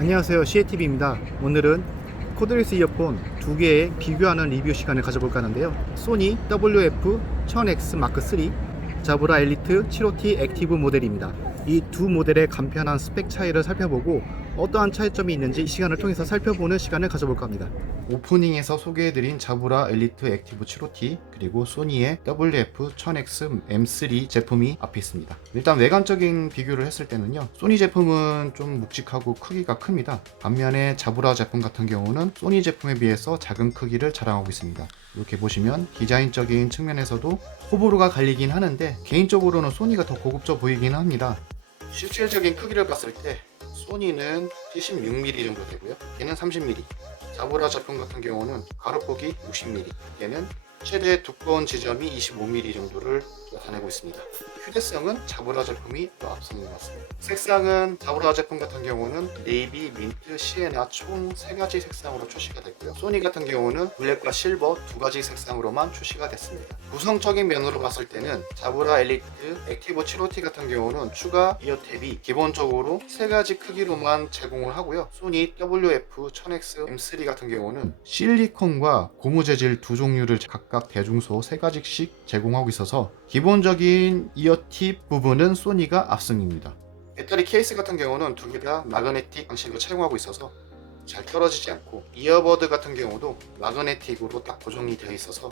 안녕하세요, CATV입니다. 오늘은 코드레스 이어폰 두 개의 비교하는 리뷰 시간을 가져볼까 하는데요. 소니 WF-1000X 마크 3, 자브라 엘리트 75T 액티브 모델입니다. 이 두 모델의 간편한 스펙 차이를 살펴보고 어떠한 차이점이 있는지 이 시간을 통해서 살펴보는 시간을 가져볼까 합니다. 오프닝에서 소개해드린 자브라 엘리트 액티브 75T 그리고 소니의 WF-1000X M3 제품이 앞에 있습니다. 일단 외관적인 비교를 했을 때는요, 소니 제품은 좀 묵직하고 크기가 큽니다. 반면에 자브라 제품 같은 경우는 소니 제품에 비해서 작은 크기를 자랑하고 있습니다. 이렇게 보시면 디자인적인 측면에서도 호불호가 갈리긴 하는데 개인적으로는 소니가 더 고급져 보이긴 합니다. 실질적인 크기를 봤을 때 소니는 76mm 정도 되고요, 얘는 30mm. 자브라 제품 같은 경우는 가로폭이 60mm, 얘는 최대 두꺼운 지점이 25mm 정도를 나타내고 있습니다. 휴대성은 자브라 제품이 더 앞서는 것 같습니다. 색상은 자브라 제품 같은 경우는 네이비, 민트, 시에나 총 3가지 색상으로 출시가 됐고요, 소니 같은 경우는 블랙과 실버 2가지 색상으로만 출시가 됐습니다. 구성적인 면으로 봤을 때는 자브라 엘리트 액티브 75T 같은 경우는 추가 이어 탭이 기본적으로 3가지 크기로만 제공을 하고요, 소니 WF-1000X M3 같은 경우는 실리콘과 고무 재질 두 종류를 각각 대중소 3가지씩 제공하고 있어서 기본적인 이어팁 부분은 소니가 압승입니다. 배터리 케이스 같은 경우는 두 개 다 마그네틱 방식으로 채용하고 있어서 잘 떨어지지 않고, 이어버드 같은 경우도 마그네틱으로 딱 고정이 되어 있어서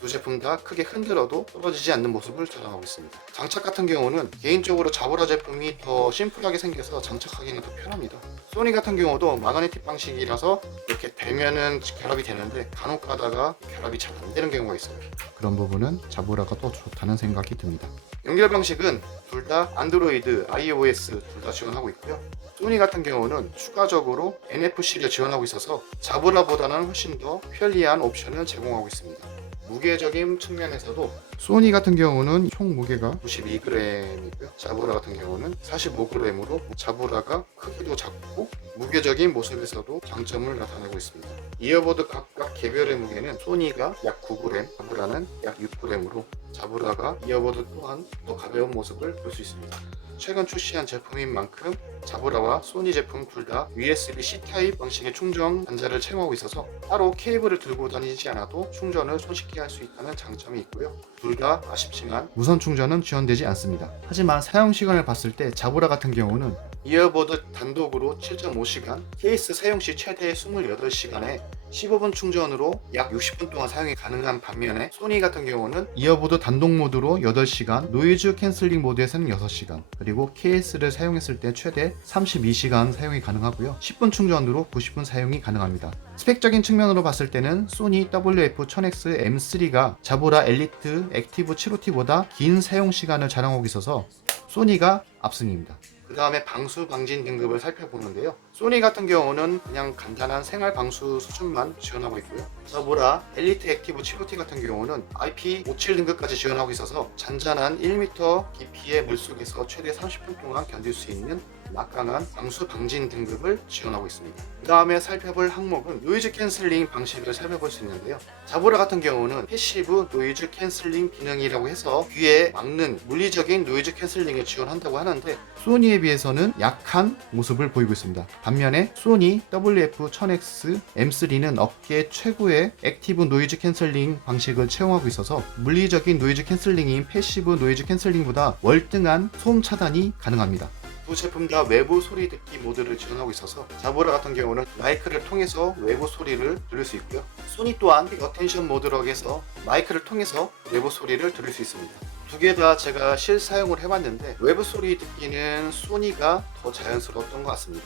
두 제품 다 크게 흔들어도 떨어지지 않는 모습을 자랑하고 있습니다. 장착 같은 경우는 개인적으로 자브라 제품이 더 심플하게 생겨서 장착하기는 더 편합니다. 소니 같은 경우도 마그네틱 방식이라서 이렇게 대면은 결합이 되는데 간혹 가다가 결합이 잘 안 되는 경우가 있어요. 그런 부분은 자브라가 더 좋다는 생각이 듭니다. 연결 방식은 둘 다 안드로이드, iOS 둘 다 지원하고 있고요, 소니 같은 경우는 추가적으로 NFC를 지원하고 있어서 자브라보다는 훨씬 더 편리한 옵션을 제공하고 있습니다. 무게적인 측면에서도 소니 같은 경우는 총 무게가 92g이고요, 자브라 같은 경우는 45g으로 자브라가 크기도 작고 무게적인 모습에서도 장점을 나타내고 있습니다. 이어버드 각각 개별의 무게는 소니가 약 9g, 자브라는 약 6g으로 자브라가 이어버드 또한 더 가벼운 모습을 볼 수 있습니다. 최근 출시한 제품인 만큼 자브라와 소니 제품 둘 다 USB-C 타입 방식의 충전 단자를 채용하고 있어서 따로 케이블을 들고 다니지 않아도 충전을 손쉽게 할 수 있다는 장점이 있고요, 둘 다 아쉽지만 무선 충전은 지원되지 않습니다. 하지만 사용 시간을 봤을 때 자브라 같은 경우는 이어버드 단독으로 7.5시간, 케이스 사용 시 최대 28시간에 15분 충전으로 약 60분 동안 사용이 가능한 반면에 소니 같은 경우는 이어보드 단독 모드로 8시간, 노이즈 캔슬링 모드에서는 6시간, 그리고 케이스를 사용했을 때 최대 32시간 사용이 가능하고요, 10분 충전으로 90분 사용이 가능합니다. 스펙적인 측면으로 봤을 때는 소니 WF-1000X M3가 자브라 엘리트 액티브 75T보다 긴 사용 시간을 자랑하고 있어서 소니가 압승입니다. 그 다음에 방수 방진 등급을 살펴보는데요, 소니 같은 경우는 그냥 간단한 생활 방수 수준만 지원하고 있고요, 자브라 엘리트 액티브 75T 같은 경우는 IP57 등급까지 지원하고 있어서 잔잔한 1m 깊이의 물속에서 최대 30분 동안 견딜 수 있는 막강한 방수 방진 등급을 지원하고 있습니다. 그 다음에 살펴볼 항목은 노이즈 캔슬링 방식을 살펴볼 수 있는데요, 자브라 같은 경우는 패시브 노이즈 캔슬링 기능이라고 해서 귀에 막는 물리적인 노이즈 캔슬링을 지원한다고 하는데 소니에 비해서는 약한 모습을 보이고 있습니다. 반면에 소니 WF-1000X M3는 업계 최고의 액티브 노이즈 캔슬링 방식을 채용하고 있어서 물리적인 노이즈 캔슬링인 패시브 노이즈 캔슬링보다 월등한 소음 차단이 가능합니다. 두 제품 다 외부 소리 듣기 모드를 지원하고 있어서 자브라 같은 경우는 마이크를 통해서 외부 소리를 들을 수 있고요, 소니 또한 어텐션 모드라고 해서 마이크를 통해서 외부 소리를 들을 수 있습니다. 두 개 다 제가 실사용을 해봤는데 외부 소리 듣기는 소니가 더 자연스러웠던 것 같습니다.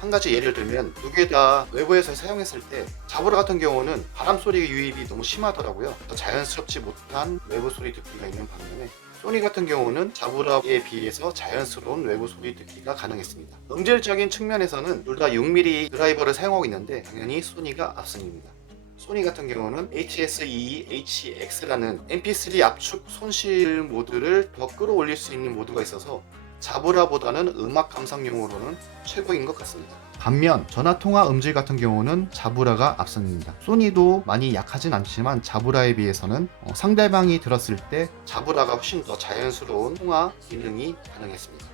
한 가지 예를 들면 두 개 다 외부에서 사용했을 때 자브라 같은 경우는 바람 소리 유입이 너무 심하더라고요. 더 자연스럽지 못한 외부 소리 듣기가 있는 반면에 소니 같은 경우는 자브라에 비해서 자연스러운 외부 소리 듣기가 가능했습니다. 음질적인 측면에서는 둘 다 6mm 드라이버를 사용하고 있는데 당연히 소니가 압승입니다. 소니 같은 경우는 HSEHX라는 MP3 압축 손실 모드를 더 끌어올릴 수 있는 모드가 있어서 자브라보다는 음악 감상용으로는 최고인 것 같습니다. 반면 전화통화 음질 같은 경우는 자브라가 앞섭니다. 소니도 많이 약하진 않지만 자브라에 비해서는 상대방이 들었을 때 자브라가 훨씬 더 자연스러운 통화 기능이 가능했습니다.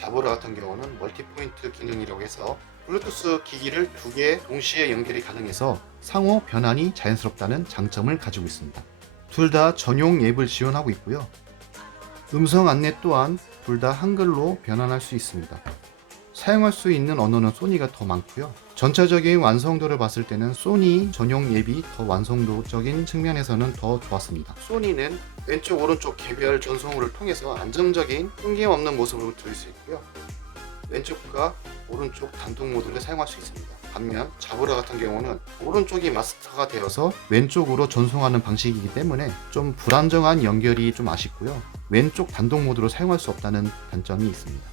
자보라 같은 경우는 멀티포인트 기능이라고 해서 블루투스 기기를 두 개 동시에 연결이 가능해서 상호 변환이 자연스럽다는 장점을 가지고 있습니다. 둘 다 전용 앱을 지원하고 있고요. 음성 안내 또한 둘 다 한글로 변환할 수 있습니다. 사용할 수 있는 언어는 소니가 더 많고요. 전체적인 완성도를 봤을 때는 소니 전용 앱이 더 완성도적인 측면에서는 더 좋았습니다. 소니는 왼쪽 오른쪽 개별 전송을 통해서 안정적인 끊김없는 모습을 들을 수 있고요. 왼쪽과 오른쪽 단독 모드를 사용할 수 있습니다. 반면 자보라 같은 경우는 오른쪽이 마스터가 되어서 왼쪽으로 전송하는 방식이기 때문에 좀 불안정한 연결이 좀 아쉽고요. 왼쪽 단독 모드로 사용할 수 없다는 단점이 있습니다.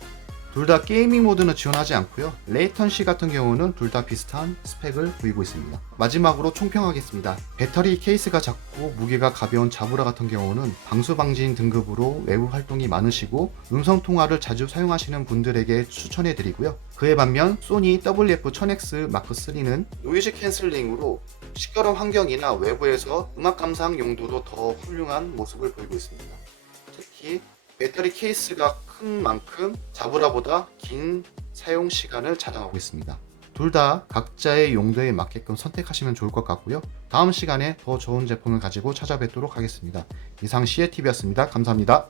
둘 다 게이밍 모드는 지원하지 않고요. 레이턴시 같은 경우는 둘 다 비슷한 스펙을 보이고 있습니다. 마지막으로 총평하겠습니다. 배터리 케이스가 작고 무게가 가벼운 자보라 같은 경우는 방수방진 등급으로 외부 활동이 많으시고 음성통화를 자주 사용하시는 분들에게 추천해 드리고요. 그에 반면 소니 WF-1000X 마크3는 노이즈 캔슬링으로 시끄러운 환경이나 외부에서 음악 감상 용도도 더 훌륭한 모습을 보이고 있습니다. 특히 배터리 케이스가 큰 만큼 자보라보다 긴 사용 시간을 자랑하고 있습니다. 둘 다 각자의 용도에 맞게끔 선택하시면 좋을 것 같고요. 다음 시간에 더 좋은 제품을 가지고 찾아뵙도록 하겠습니다. 이상 CATV였습니다. 감사합니다.